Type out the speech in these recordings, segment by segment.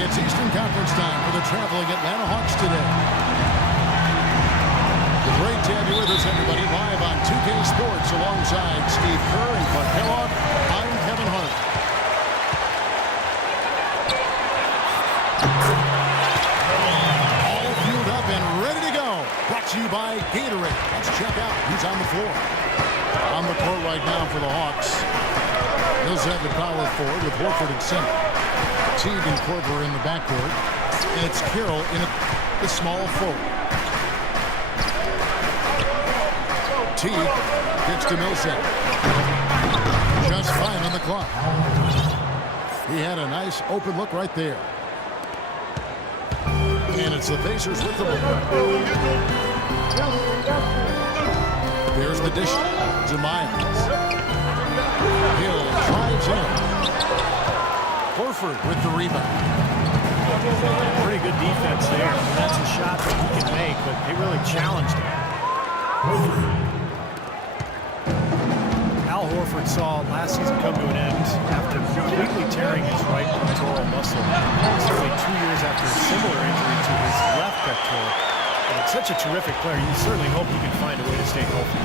It's Eastern Conference time for the traveling Atlanta Hawks today. Great to have you with us, everybody, live on 2K Sports alongside Steve Kerr and Clark Kellogg. I'm Kevin Hart. All fueled up and ready to go. Brought to you by Gatorade. Let's check out who's on the floor. On the court right now for the Hawks. Millsap at power forward with Horford at center. Teague and Korver in the backcourt. And it's Carroll in the small forward. Teague gets to Millsap. Just 5 on the clock. He had a nice open look right there. And it's the Pacers with the ball. There's the dish to Miles. Hill drives in. Horford with the rebound. Pretty good defense there. That's a shot that he can make, but they really challenged him. Al Horford saw last season come to an end after completely tearing his right pectoral muscle. It's only 2 years after a similar injury to his left pectoral. And it's such a terrific player. You certainly hope he can find a way to stay healthy.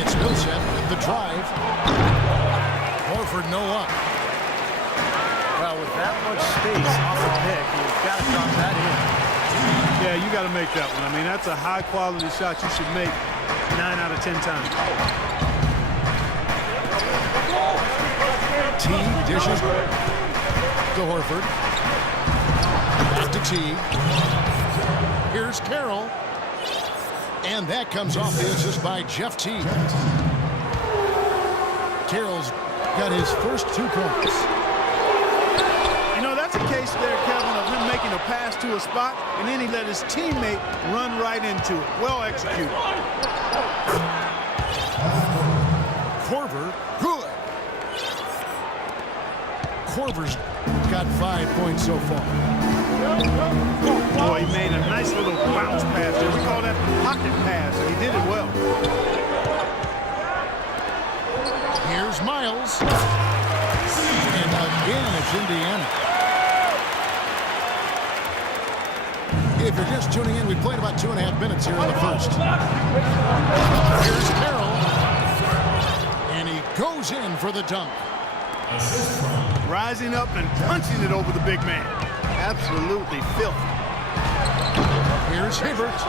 It's Millsap with the drive. Horford no up. Well, with that much space off the pick, you've got to drop that in. Yeah, you got to make that one. I mean, that's a high-quality shot you should make 9 out of 10 times. Teague dishes to Horford. Back to Teague. Here's Carroll. And that comes off the assist by Jeff Teague. Carroll's got his first 2 points. You know, that's a case there, Kevin, of him making a pass to a spot, and then he let his teammate run right into it. Well executed. Korver, good. Korver's got 5 points so far. Boy, he made a nice little bounce pass there. We call that pocket pass, and he did it well. Here's Miles. And again, it's Indiana. If you're just tuning in, we played about 2.5 minutes here in the first. Here's Carroll. And he goes in for the dunk. Rising up and punching it over the big man. Absolutely filthy. Here's Hibbert.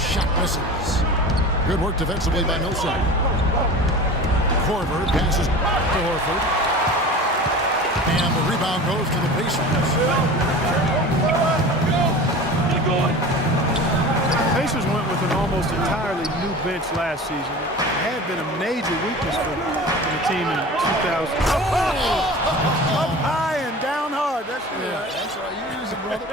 Shot misses. Good work defensively by Millsap. Korver passes to Horford. And the rebound goes to the Pacers. Pacers went with an almost entirely new bench last season. It had been a major weakness for the team in 2000. Up high and down hard. That's right. That's right. You use it, brother.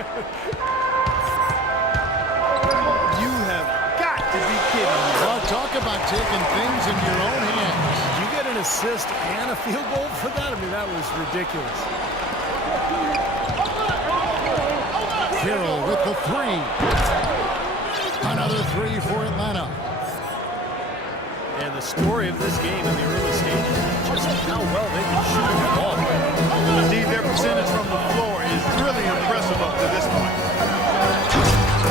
You have got to be kidding me. Well, talk about taking things in your own hands. You get an assist and a field goal for that? I mean, that was ridiculous. Carroll with the 3. Another 3 for Atlanta. And the story of this game in the early stages is just how well they can shoot the ball. Steve, their percentage from the floor is really impressive up to this point.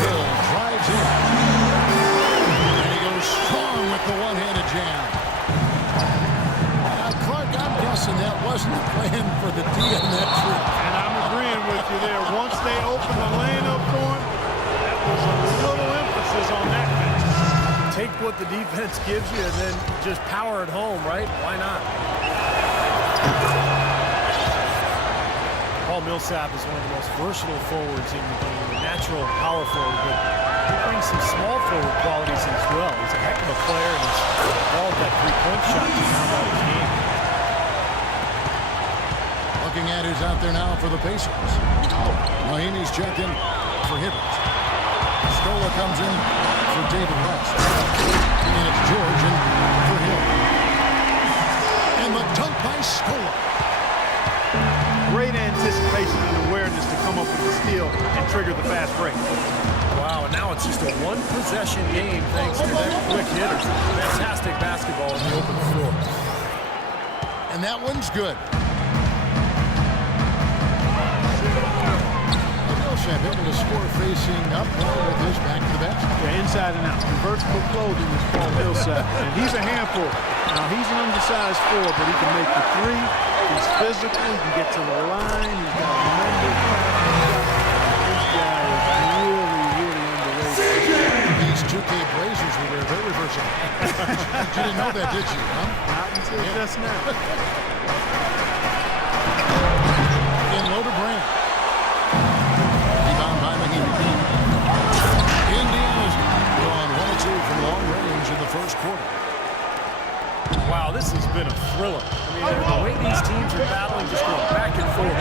Hill drives in. And he goes strong with the one-handed jam. Now, Clark, I'm guessing that wasn't the plan for the D on that trip. And I'm agreeing with you there. Once they opened the lane up for him, that was a little emphasis on that match. Take what the defense gives you and then just power it home, right? Why not? Paul Millsap is one of the most versatile forwards in the game, natural power forward, but he brings some small forward qualities as well. He's a heck of a player, and he's developed that 3-point shot to round out his game. Looking at who's out there now for the Pacers. Mahinmi's checked in for Hibbert. Stola comes in for David West. And it's George in for Hill. And the dunk by Stola. Great anticipation and awareness to come up with the steal and trigger the fast break. Wow, and now it's just a one-possession game thanks to that quick hitter. Fantastic basketball on the open floor. And that one's good. Millsap able to score facing up with his back to the basket. Yeah, inside and out. Vertical clothing is Paul Millsap. And he's a handful. Now, he's an undersized forward, but he can make the three. He's physical. He can get to the line. He's got a number. This guy is really, really underrated. These 2K Blazers were there. They're reversing. You didn't know that, did you? Huh? Not until just now. In low to Brand. Rebound by Mahimi. Indiana's gone 1-2 from long range in the first quarter. Wow, this has been a thriller. I mean, the way these teams are battling, just going back and forth.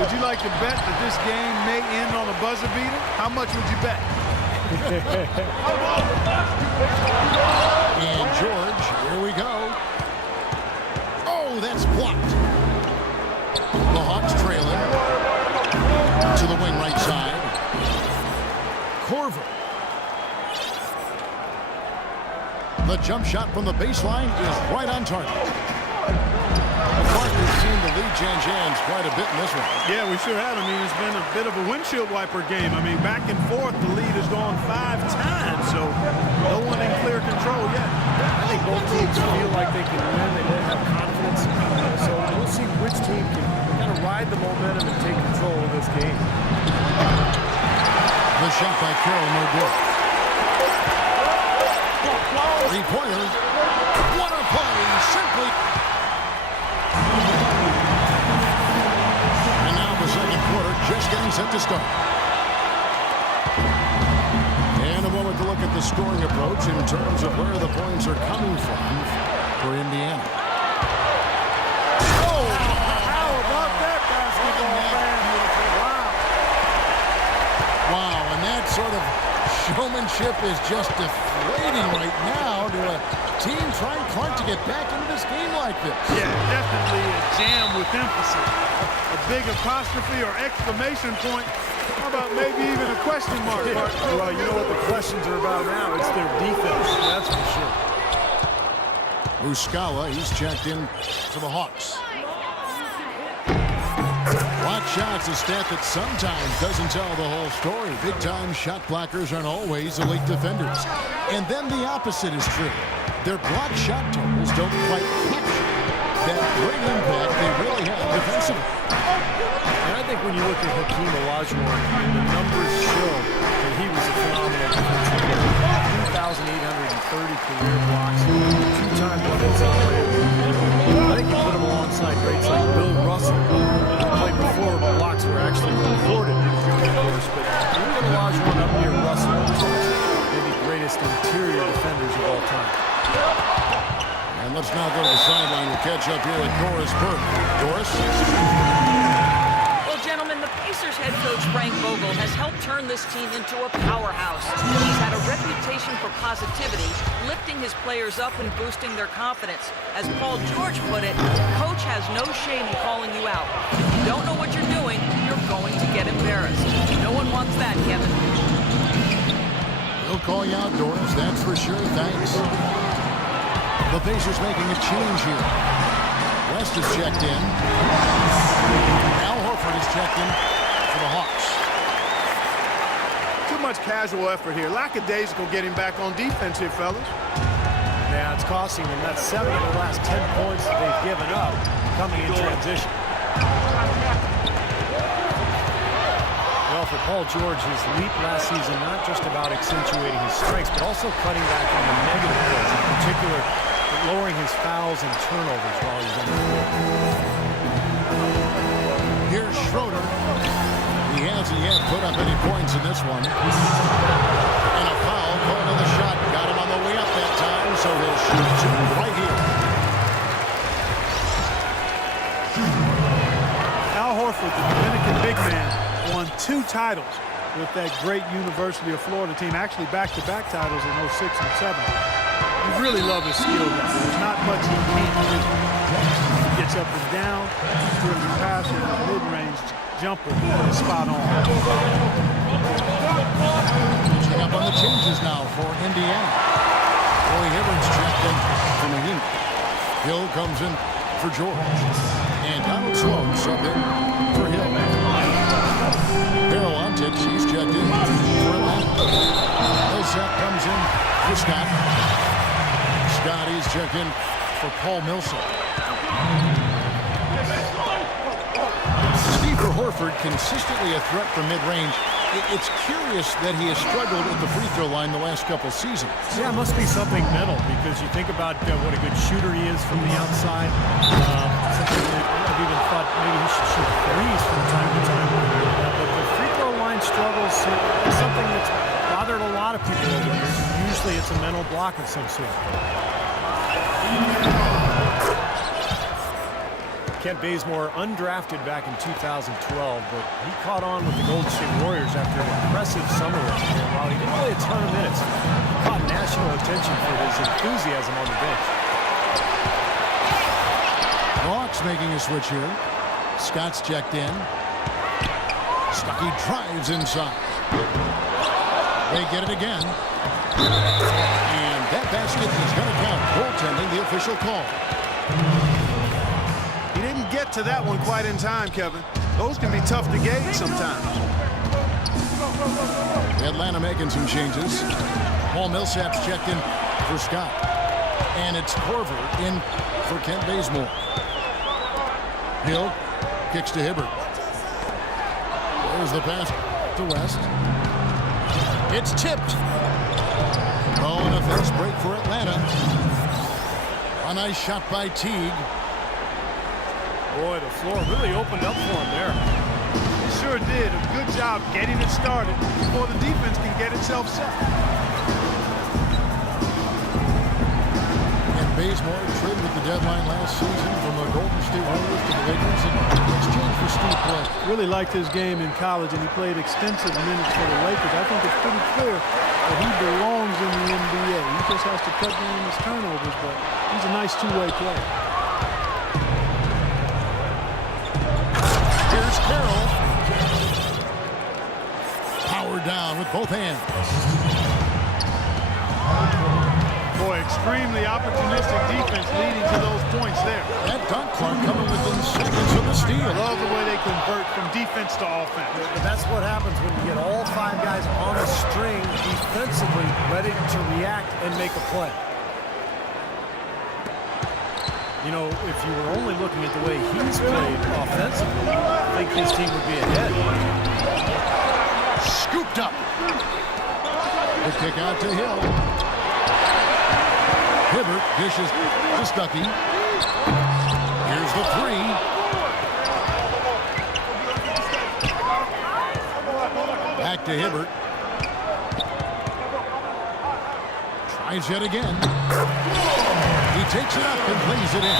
Would you like to bet that this game may end on a buzzer beater? How much would you bet? And George, here we go. Oh, that's blocked. The Hawks trailing to the wing right side. Corver. The jump shot from the baseline is right on target. Clark has seen the lead Jan quite a bit in this one. Yeah, we sure have. I mean, it's been a bit of a windshield wiper game. I mean, back and forth, the lead has gone 5 times, so no one in clear control yet. I think both teams feel like they can win. They don't have confidence. So we'll see which team can kind of ride the momentum and take control of this game. The shot by Carroll, no good. Three-pointer. What a play. Simply. And now the second quarter just getting set to start. And a moment to look at the scoring approach in terms of where the points are coming from for Indiana. Oh, how about that basketball, man? Wow, and that sort of showmanship is just deflating right now to a team trying Clark to get back into this game like this. Yeah, definitely a jam with emphasis. A big apostrophe or exclamation point. How about maybe even a question mark? Well, you know what the questions are about now? It's their defense, that's for sure. Muscala, he's checked in for the Hawks. Block shots, a stat that sometimes doesn't tell the whole story. Big-time shot blockers aren't always elite defenders. And then the opposite is true. Their block shot totals don't quite capture that great impact they really have defensively. And I think when you look at Hakeem Olajuwon, the numbers show that he was a phenomenal defensive player. 2,830 career blocks, 2-time defensive player. I think you put him alongside greats like Bill Russell, who played before blocks were actually recorded, of course, but you put Olajuwon up near Russell, maybe greatest interior defenders of all time. And let's now go to the sideline and catch up here with Doris Burke. Doris? Well, gentlemen, the Pacers head coach Frank Vogel has helped turn this team into a powerhouse. He's had a reputation for positivity, lifting his players up and boosting their confidence. As Paul George put it, coach has no shame in calling you out. If you don't know what you're doing, you're going to get embarrassed. No one wants that, Kevin. He'll call you out, Doris, that's for sure. Thanks. The Pacers making a change here. West is checked in. Al Horford is checked in for the Hawks. Too much casual effort here. Lackadaisical getting back on defense here, fellas. Yeah, it's costing them. That's 7 of the last 10 points that they've given up coming in transition. Well, for Paul George, his leap last season, not just about accentuating his strengths, but also cutting back on the negative plays, in particular, lowering his fouls and turnovers while he's on the floor. Here's Schroeder. He hasn't yet put up any points in this one. And a foul called on the shot. Got him on the way up that time, so he'll shoot two right here. Al Horford, the Dominican big man, won 2 titles with that great University of Florida team. Actually, back-to-back titles in 06 and 07. You really love his skill. There's not much he can't do. He gets up and down, terrific passer, mid-range jumper, spot on. Catching up on the changes now for Indiana. Roy Hibbert checked in for Mahimi. Hill comes in for George. And Donald Sloan sub in for Hill. Paralontic, she's checked in for Atlanta. Millsap comes in for Scott. Scott, he's checked in for Paul Millsap. Steve Horford, consistently a threat from mid-range. It's curious that he has struggled at the free throw line the last couple seasons. Yeah, it must be something mental because you think about what a good shooter he is from the outside. I've even thought maybe he should shoot threes from time to time. But the free throw line struggles is something that's bothered a lot of people over the years. Usually it's a mental block of some sort. Kent Bazemore, undrafted back in 2012, but he caught on with the Golden State Warriors after an impressive summer. And while he didn't play a ton of minutes, he caught national attention for his enthusiasm on the bench. Hawks making a switch here. Scott's checked in. Stuckey drives inside. They get it again. And that basket is going to count. Goaltending, the official call. Get to that one quite in time, Kevin. Those can be tough to gauge sometimes. Atlanta making some changes. Paul Millsap's checked in for Scott. And it's Korver in for Kent Bazemore. Hill kicks to Hibbert. There's the pass to West. It's tipped. Oh, and a fast break for Atlanta. A nice shot by Teague. Boy, the floor really opened up for him there. He sure did. A good job getting it started before the defense can get itself set. And Bazemore traded at the deadline last season from the Golden State Warriors to the Lakers in exchange for Steve Clay. Really liked his game in college, and he played extensive minutes for the Lakers. I think it's pretty clear that he belongs in the NBA. He just has to cut down his turnovers, but he's a nice two-way player. Here's Carroll. Powered down with both hands. Boy, extremely opportunistic defense leading to those points there. That dunk clock coming within seconds of the steal. I love the way they convert from defense to offense. But that's what happens when you get all five guys on a string defensively ready to react and make a play. You know, if you were only looking at the way he's played offensively, I think his team would be ahead. Scooped up. The kick out to Hill. Hibbert dishes to Stuckey. Here's the three. Back to Hibbert. Tries yet again. He takes it up and plays it in.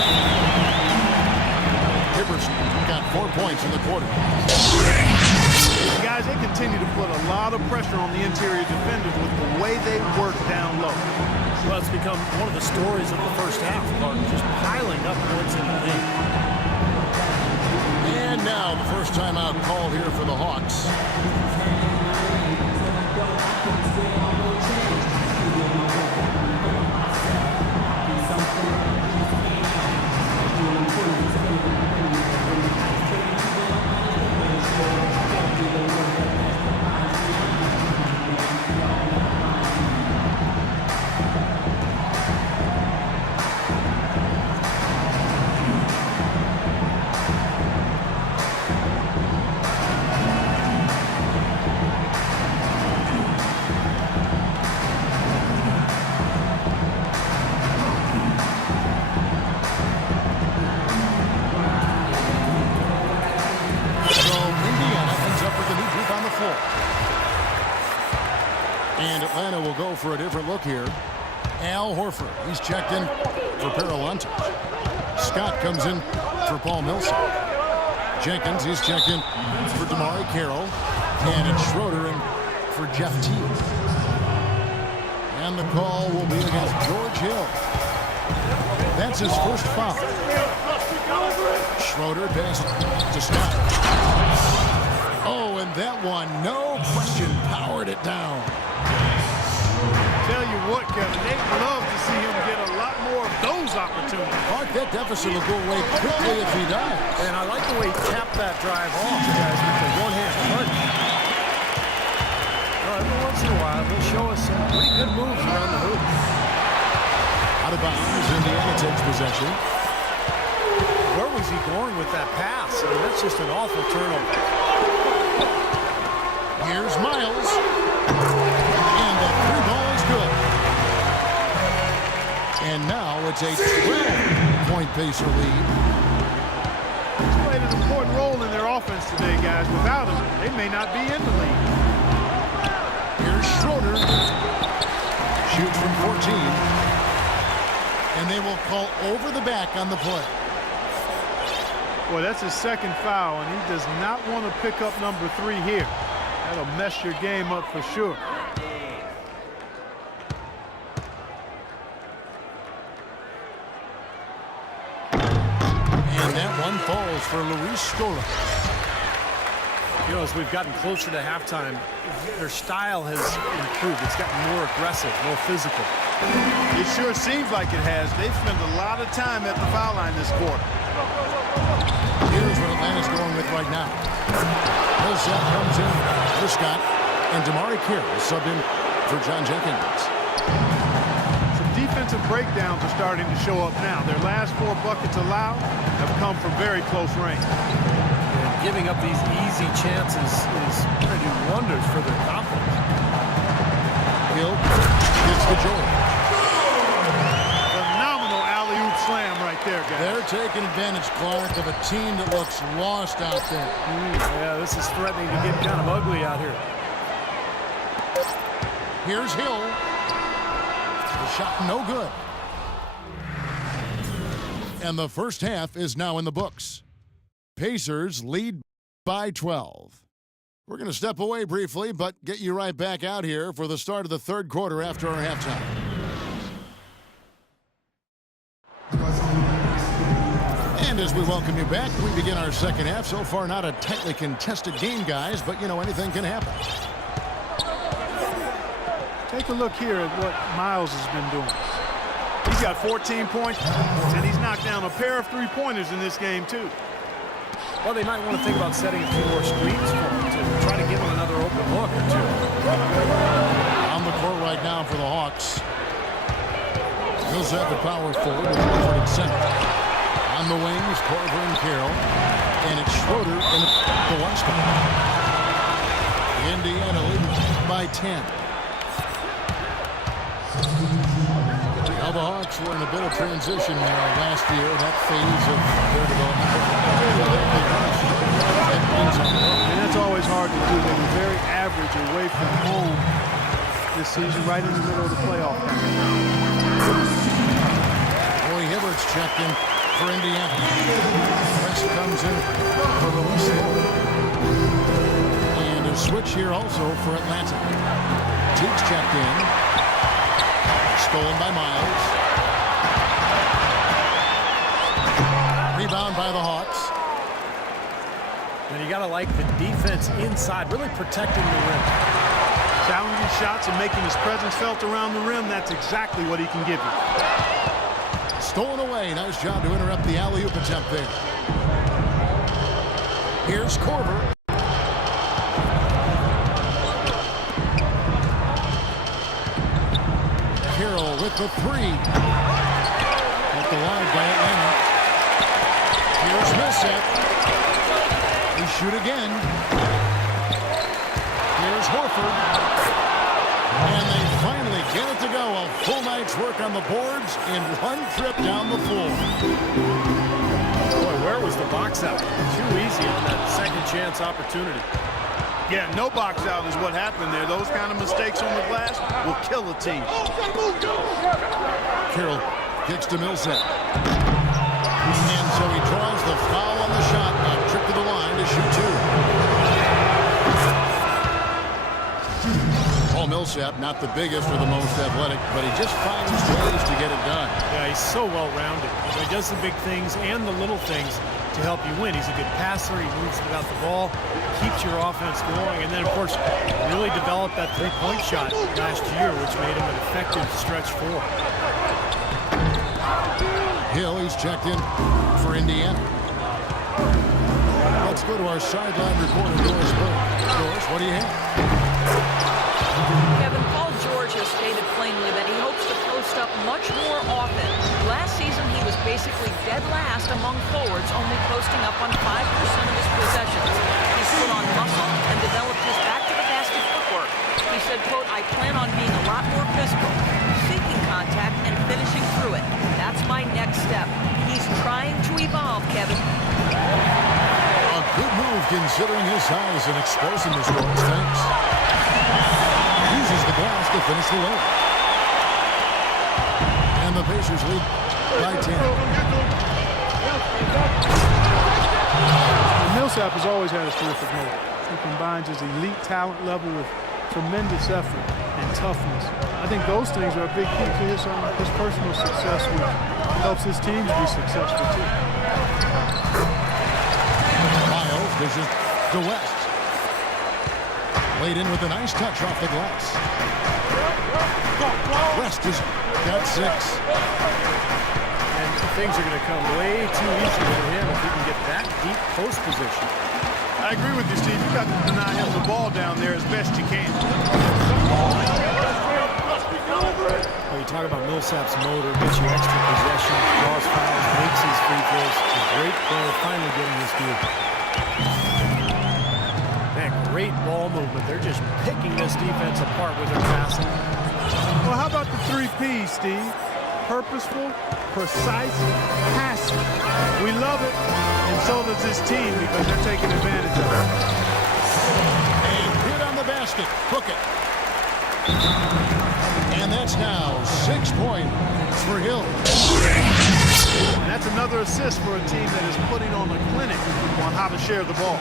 Hibbert's got 4 points in the quarter. Guys, they continue to put a lot of pressure on the interior defenders with the way they work down low. Well, it's become one of the stories of the first half, Martin, just piling up points in the league. And now the first timeout called here for the Hawks. And Atlanta will go for a different look here. Al Horford, he's checked in for Paralontic. Scott comes in for Paul Millsap. Jenkins, he's checked in for Damari Carroll. And it's Schroeder in for Jeff Teague. And the call will be against George Hill. That's his first foul. Schroeder passed to Scott. Oh, and that one, no question, powered it down. Tell you what, Kevin, they'd love to see him get a lot more of those opportunities. Mark, that deficit will go away quickly if he does. And I like the way he capped that drive off, guys, with the one-hand punch. Well, every once in a while, he'll show us some pretty good moves around the hoop. Out of bounds, Indiana takes possession. Where was he going with that pass? I mean, that's just an awful turnover. Here's Miles. And the three ball is good. And now it's a 12-point Pacer lead. He's played an important role in their offense today, guys. Without him, they may not be in the lead. Here's Schroeder. Shoots from 14. And they will call over the back on the play. Boy, that's his second foul, and he does not want to pick up number 3 here. That'll mess your game up for sure. And that one falls for Luis Scola. You know, as we've gotten closer to halftime, their style has improved. It's gotten more aggressive, more physical. It sure seems like it has. They've spent a lot of time at the foul line this quarter. Here's what Atlanta's going with right now. Millsap comes in for Scott, and Damari Carroll sub in for John Jenkins. Some defensive breakdowns are starting to show up now. Their last 4 buckets allowed have come from very close range. And giving up these easy chances is going to do wonders for their confidence. Hill gets the George. Phenomenal alley-oop slam right there, guys. They're taking advantage, Clark, of a team that looks lost out there. Yeah, this is threatening to get kind of ugly out here. Here's Hill. The shot no good. And the first half is now in the books. Pacers lead by 12. We're going to step away briefly, but get you right back out here for the start of the third quarter after our halftime. And as we welcome you back, we begin our second half. So far, not a tightly contested game, guys, but, you know, anything can happen. Take a look here at what Miles has been doing. He's got 14 points, and he's knocked down a pair of three-pointers in this game, too. Well, they might want to think about setting a few more screens for him to try to give him another open look or two. On the court right now for the Hawks. Millsap at power forward with Horford at center. On the wings, Corver and Carroll. And it's Schroeder in the last one. Indiana leading by 10. Now the Hawks were in a bit of transition last year, that phase of their development. And that's always hard to do. They were very average away from home this season, right in the middle of the playoff. Roy Hibbert's checked in for Indiana. West comes in for Luis. And a switch here also for Atlanta. Teague's checked in. Stolen by Miles. Rebound by the Hawks. And you got to like the defense inside, really protecting the rim. Challenging shots and making his presence felt around the rim, that's exactly what he can give you. Stolen away. Nice job to interrupt the alley-oop attempt there. Here's Corver. Carroll with the three. At the line by Atlanta. Here's Millsap. They shoot again. Here's Horford. And they finally get it to go. A full night's work on the boards in one trip down the floor. Boy, where was the box out? Too easy on that second chance opportunity. Yeah, no box out is what happened there. Those kind of mistakes on the glass will kill a team. Carroll kicks to Millsap. And so he draws the foul on the shot. A trip to the line to shoot two. Paul Millsap, not the biggest or the most athletic, but he just finds ways to get it done. Yeah, he's so well-rounded. He does the big things and the little things. to help you win. He's a good passer. He moves without the ball, keeps your offense going, and then, of course, really developed that three-point shot last year, which made him an effective stretch four. Hill, he's checked in for Indiana. Let's go to our sideline reporter, Doris Burke. Doris, what do you have? Kevin, Paul George has stated plainly that he hopes to post up much more often. Last season, he was basically dead last among forwards, only posting up on 5% of his possessions. He's put on muscle and developed his back-to-the-basket footwork. He said, quote, "I plan on being a lot more physical, seeking contact and finishing through it. That's my next step." He's trying to evolve, Kevin. A good move considering his size and explosiveness, Doris. Thanks. Uses the glass to finish the layup. And the Pacers lead by 10. Millsap has always had a terrific motor. He combines his elite talent level with tremendous effort and toughness. I think those things are a big key to his personal success, which helps his teams be successful too. Miles dishes to West. Laid in with a nice touch off the glass. West has got 6. And things are going to come way too easy for him if he can get that deep post position. I agree with you, Steve. You've got to deny him the ball down there as best you can. Well, you talk about Millsap's motor, gets you extra possession, draws fouls, makes his free throws. A great player finally getting this deal. Man, great ball movement. They're just picking this defense apart with their passing. Well, how about the 3 P's, Steve? Purposeful, precise, passing. We love it, and so does this team because they're taking advantage of it. And hit on the basket. Hook it. And that's now 6 points for Hill. And that's another assist for a team that is putting on a clinic on how to share the ball.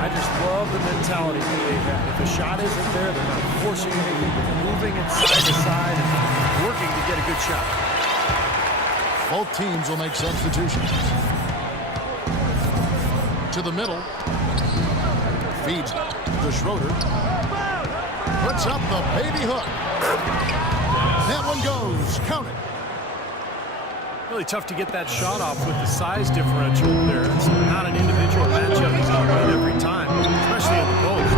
I just love the mentality that they've had. If the shot isn't there, they're not forcing anything. They're moving it side to side and working to get a good shot. Both teams will make substitutions. To the middle. Feeds to Schroeder. Puts up the baby hook. That one goes. Count it. Really tough to get that shot off with the size differential there. It's not an individual matchup he's going to win every time, especially in the post.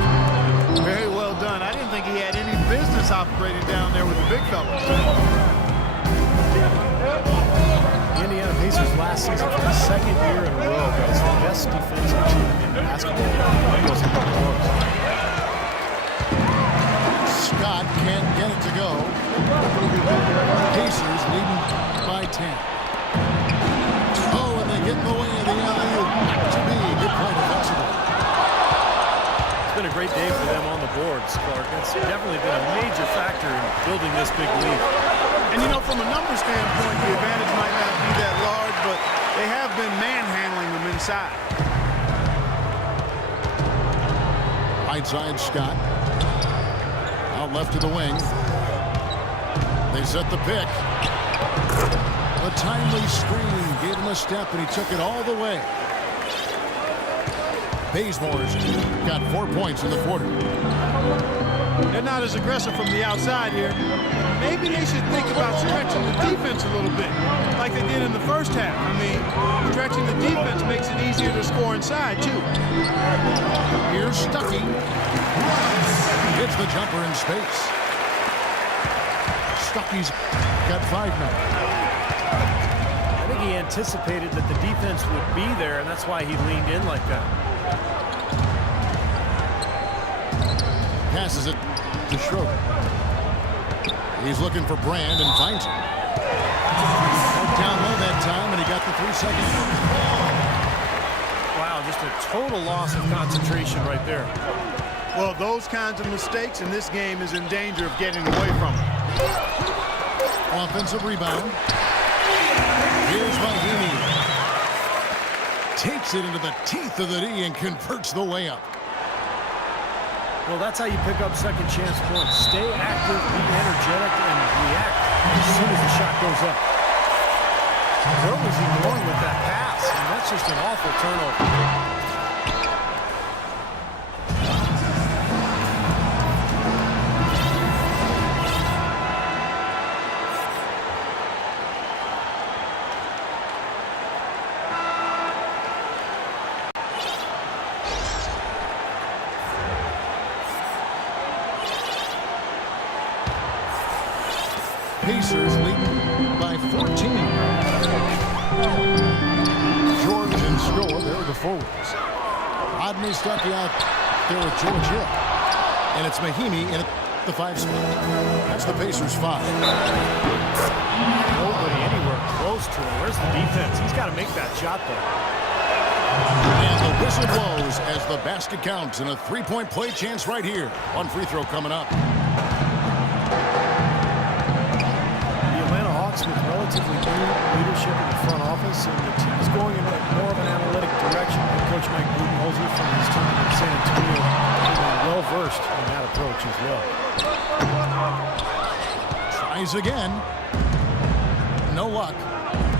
Very well done. I didn't think he had any business operating down there with the big fella. The Indiana Pacers last season for the second year in a row was the best defensive team in basketball. It wasn't even close. Scott can't get it to go. Pacers leading by 10. Oh, and they get in the way of the alley-oop. To me, good play defensively. It's been a great day for them on the boards, Clark. It's definitely been a major factor in building this big lead. And, you know, from a numbers standpoint, the advantage might not be that large, but they have been manhandling them inside. Right side, Scott. Out left to the wing. They set the pick. A timely screen gave him a step, and he took it all the way. Bazemore's got 4 points in the quarter. They're not as aggressive from the outside here. Maybe they should think about stretching the defense a little bit, like they did in the first half. I mean, stretching the defense makes it easier to score inside, too. Here's Stuckey. Hits the jumper in space. Stuckey's got 5 now. I think he anticipated that the defense would be there, and that's why he leaned in like that. Passes it to Schroeder. He's looking for Brand and finds him. Down low that time, and he got the 3-second. Wow, just a total loss of concentration right there. Well, those kinds of mistakes in this game is in danger of getting away from them. Offensive rebound. Here's Mahini. Takes it into the teeth of the D and converts the layup. Well, that's how you pick up second chance points. Stay active, be energetic, and react as soon as the shot goes up. Where was he going with that pass? And that's just an awful turnover. Pacers leading by 14. George and Stroh, they're the forwards. Rodney Stuckey out there with George Hill. And it's Mahimi in the 5 spot. That's the Pacers 5. Nobody anywhere close to him. Where's the defense? He's got to make that shot, though. And the whistle blows as the basket counts, and a 3-point play chance right here. One free throw coming up. With relatively new leadership in the front office, and the team's going in more of an analytic direction. And Coach Mike Budenholzer from his time in San Antonio, well-versed in that approach as well. Tries again. No luck.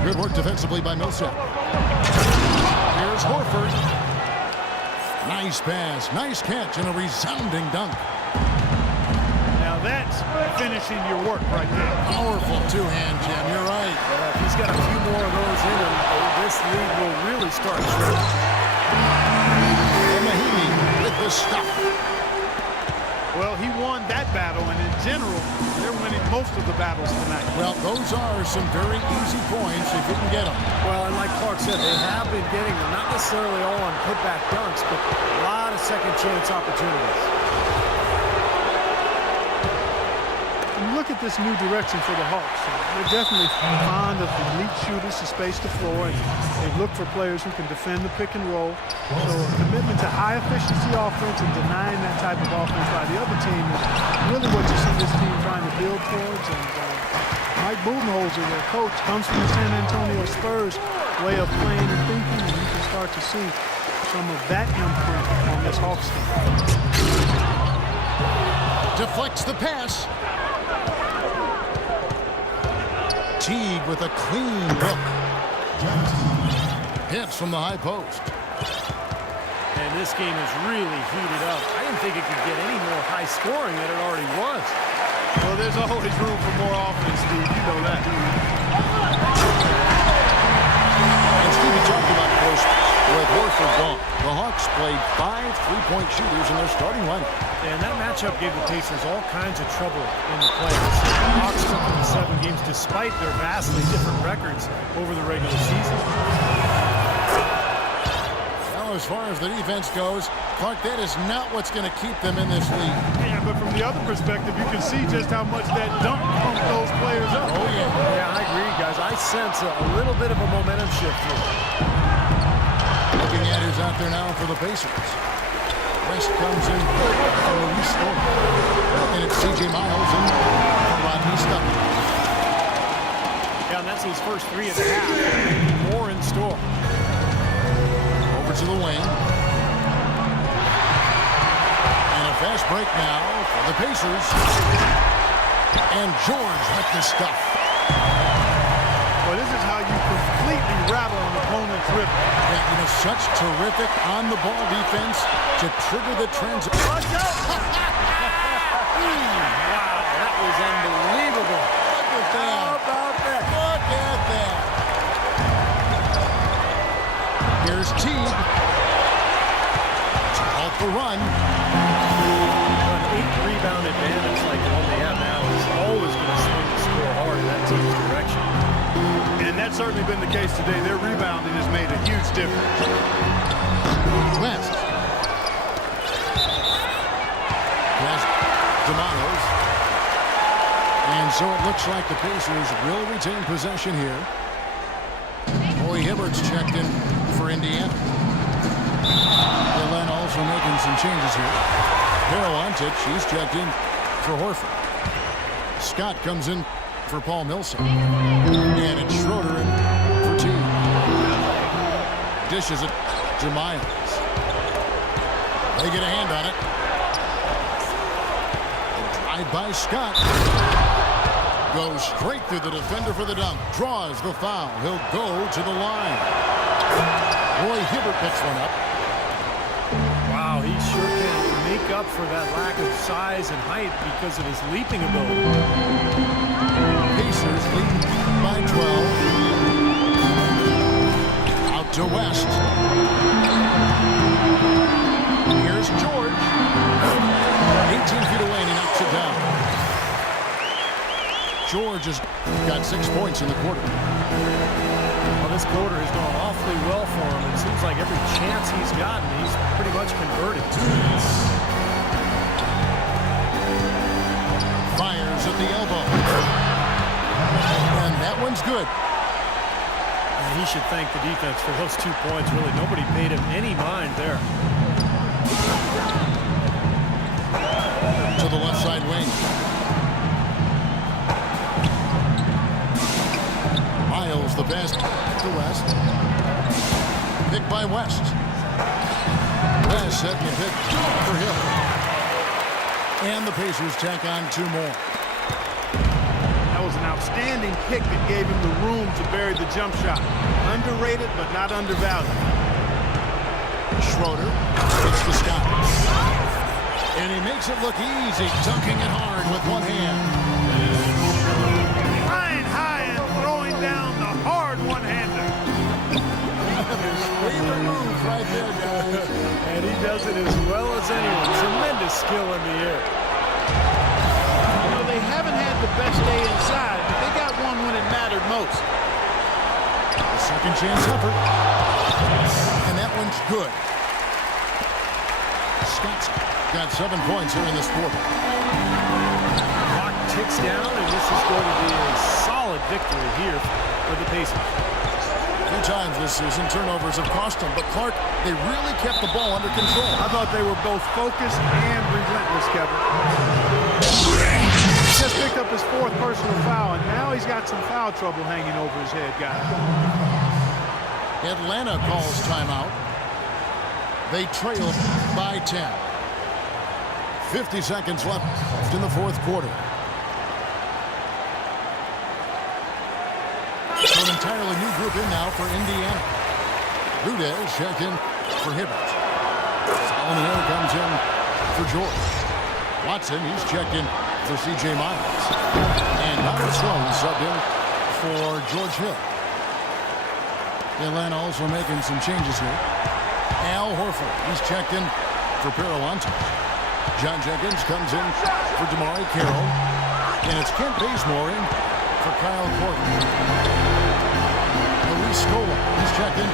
Good work defensively by Millsap. Here's Horford. Nice pass, nice catch, and a resounding dunk. Now that's finishing your work right there. Powerful two-hand, Jim. You're right. If he's got a few more of those in him, this league will really start shrinking. And Mahimi with the stuff. Well, he won that battle, and in general, they're winning most of the battles tonight. Well, those are some very easy points if you can get them. Well, and like Clark said, they have been getting them, not necessarily all on putback dunks, but a lot of second-chance opportunities. Look at this new direction for the Hawks. They're definitely fond of elite shooters to space the floor, and they look for players who can defend the pick and roll. So a commitment to high-efficiency offense and denying that type of offense by the other team is really what you see this team trying to build towards. And Mike Budenholzer, their coach, comes from the San Antonio Spurs way of playing and thinking, and you can start to see some of that imprint on this Hawks team. Deflects the pass. Teague with a clean look. Hits from the high post. And this game is really heated up. I didn't think it could get any more high scoring than it already was. Well, there's always room for more offense, Steve. You know that. And Steve, you talked about, of course, with Horford gone. The Hawks played 5 3-point shooters in their starting lineup. And that matchup gave the Pacers all kinds of trouble in the playoffs. The Hawks took them to 7 games despite their vastly different records over the regular season. Well, as far as the defense goes, Clark, that is not what's going to keep them in this league. Yeah, but from the other perspective, you can see just how much that dunk pumped those players up. Oh, yeah. Yeah, I agree, guys. I sense a little bit of a momentum shift here. Looking at who's out there now for the Pacers. West comes in for Luis Storm. And it's C.J. Miles in for Rodney Stuckey. Yeah, and that's his first 3.5. More in store. Over to the wing. And a fast break now for the Pacers. And George with the stuff. Well, this is how you completely rattle an opponent's rhythm. Yeah, you know, such terrific on-the-ball defense to trigger the transition. Wow, that was unbelievable. Look at that. How about that? Look at that. Here's Teague. To halt the run. An 8-rebound advantage like the one they have now is always going to swing the score hard in that team's direction. And that's certainly been the case today. Their rebounding has made a huge difference. West. Pass Demanos. And so it looks like the Pacers will retain possession here. Boy Hibbert's checked in for Indiana. Glenn also making some changes here. Karol-Antic, she's checked in for Horford. Scott comes in for Paul Millsap. And it's Schroeder in for Teague. Dishes it to Miles. They get a hand on it. Drive by Scott. Goes straight through the defender for the dunk. Draws the foul. He'll go to the line. Roy Hibbert picks one up. Wow, he sure can make up for that lack of size and height because of his leaping ability. Pacers lead by 12. Out to West. Here's George. 18 feet away, and he knocks it down. George has got 6 points in the quarter. Well, this quarter has gone awfully well for him. It seems like every chance he's gotten, he's pretty much converted. Fires at the elbow. And that one's good. And he should thank the defense for those 2 points. Really, nobody paid him any mind there. To the left side wing. Miles the best to West. Picked by West. West setting the pick for Hill. And the Pacers tack on 2 more. That was an outstanding pick that gave him the room to bury the jump shot. Underrated, but not undervalued. Schroeder hits the sky. And he makes it look easy, dunking it hard with one hand. Flying high and throwing down the hard one-hander. His favorite move right there, guys. And he does it as well as anyone. Tremendous skill in the air. You know, they haven't had the best day inside, but they got one when it mattered most. A second chance effort. And that one's good. Scott's got 7 points here in this quarter. Clock ticks down, and this is going to be a solid victory here for the Pacers. 2 times this season, turnovers have cost them. But, Clark, they really kept the ball under control. I thought they were both focused and relentless, Kevin. He just picked up his 4th personal foul, and now he's got some foul trouble hanging over his head, guys. Atlanta calls timeout. They trail by 10. 50 seconds left in the 4th quarter. So an entirely new group in now for Indiana. Rudez checked in for Hibbert. Solomon Hill comes in for George. Watson, he's checked in for C.J. Miles. And Howard Sloan subbed in for George Hill. Atlanta also making some changes here. Al Horford, he's checked in for Paralanto. John Jenkins comes in for Damari Carroll. And it's Kent Bazemore in for Kyle Korver. Luis Scola, he's checked in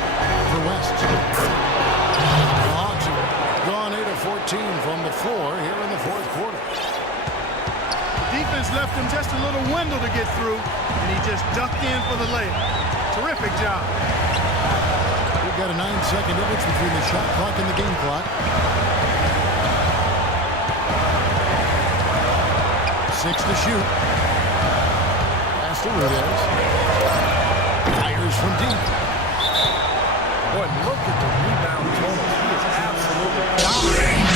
for West. The Hawks have gone 8 of 14 from the floor here in the 4th quarter. The defense left him just a little window to get through, and he just ducked in for the layup. Terrific job. We've got a 9-second difference between the shot clock and the game clock. 6 to shoot. Pass to Rudez. Fires from deep. Boy, look at the rebound total. He is absolutely dominating.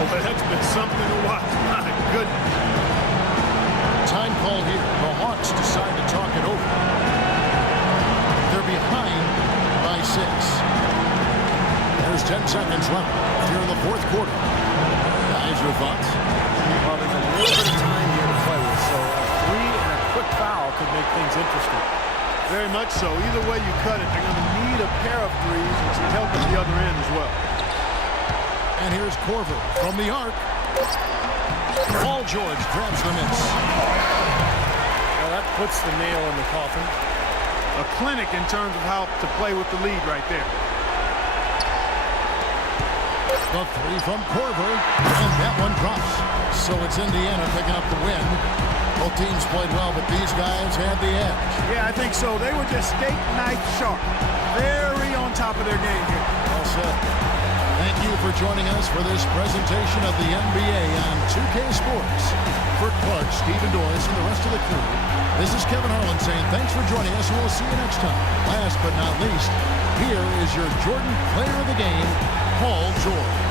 Well, that's been something to watch. My goodness. Time called here. The Hawks decide to talk it over. They're behind by 6. There's 10 seconds left here in the 4th quarter. Guys, your thoughts? Well, there's a little bit of time here to play with, so a 3 and a quick foul could make things interesting. Very much so. Either way you cut it, they're going to need a pair of threes and some help at the other end as well. And here's Korver from the arc. Paul George grabs the miss. Well, that puts the nail in the coffin. A clinic in terms of how to play with the lead right there. The 3 from Korver, and that one drops. So it's Indiana picking up the win. Both teams played well, but these guys had the edge. Yeah, I think so. They were just steak knife sharp. Very on top of their game here. Well said. Thank you for joining us for this presentation of the NBA on 2K Sports. For Clark, Stephen Doris, and the rest of the crew, this is Kevin Harlan saying thanks for joining us, and we'll see you next time. Last but not least, here is your Jordan Player of the Game, Paul George.